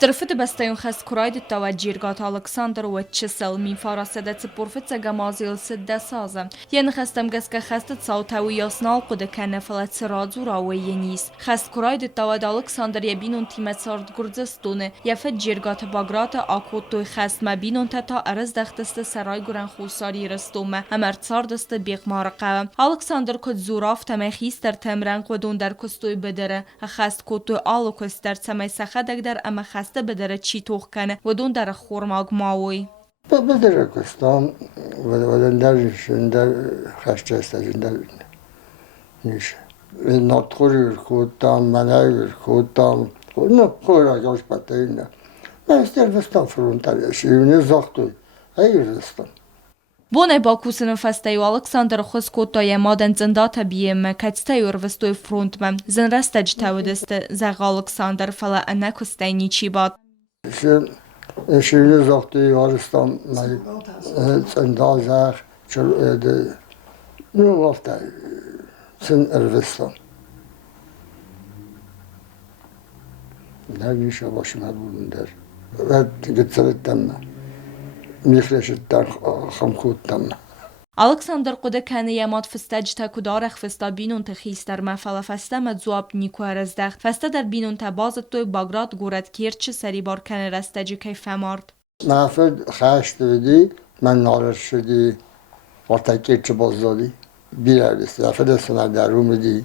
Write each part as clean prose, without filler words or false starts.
Strfit besteun خست کراید تا جیرگات الکساندر و چسل می فارسده پرفت گمازیل سده سازم. ین خستم گس که خست صوتوی یاسنال قد کنه فلت سرادزو راوی نیست. خست کراید تا الکساندر یبینون تیمت سرد گرزستونه. یفت جیرگات باگرات آکوت توی خست مبینون تا ارز دختست سرای گرن خوصاری رستومه. امرد سردست بیق مارقه. الکساندر کد زوراف تمخیست در تمرن قدون در کستوی بدره. خست کتوی آلوکست در سمی سخدک در اما خسته بدره چی توخ کنه و دون در خورماگ ماوی. بدره کستان و در خشته استجنده نیشه. ناتخوری کودتام منای کودتام نه خورا جاش باتینه. من استرفستان فرونتالی شیونه زاختوی ایرستان. بونه باکوسن فستیو الکساندر خسکوتای مادن زندات بیم کتستیور وستوی فرونت مم زن رستج تودست زغ الکساندر فلا انکستی نیچی باد. شیونه زاختوی وارستان مای زندات زغ چل نه وقتا سن اروستان. نمیشه باشم هرون در و گذرتم میخرشتن خمکوتم. الکساندر قد کنه یماد فستج تا کدارخ فستا بینون تخیس در مفعل فسته مدزواب نیکو ارزدخت فسته در بینون تبازت توی باگرات گورد کیرچ سری بار کنه رستجی کیف مارد. محفظ خشت بدی من نارد شدی وقتا کیرچ باز دادی بیردستی محفظ سنر در رو میدی.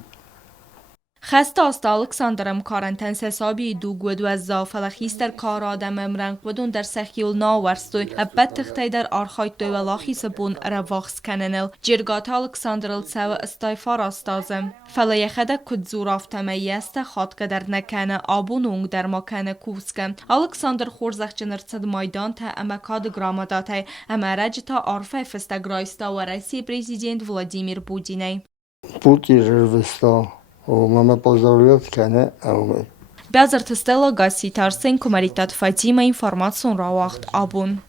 خسته است الکساندرم کارنتن حسابی دوگود و زافلخیستر کار آدم امرنگ بدون در سخیول ناورستوی ابد تختی در آرخایت دوی ولاخی سبون رواخس کننل جرگات الکساندرل سو استایفار استازم فلا یخده کد زوراف تمیست خاد که در نکنه آبونونگ در مکنه کوسکم الکساندر خورزخ جنرسد مایدان تا امکاد گراماداته امرج تا آرفه فستگرایستا و رئیسی پریزیدنت ولادیمیر پوتینه. پوتین روستا و ماما поздравляет کنه اومد. Бязар тестела гаси тарсен комаритат Фатима информацион равахт абун.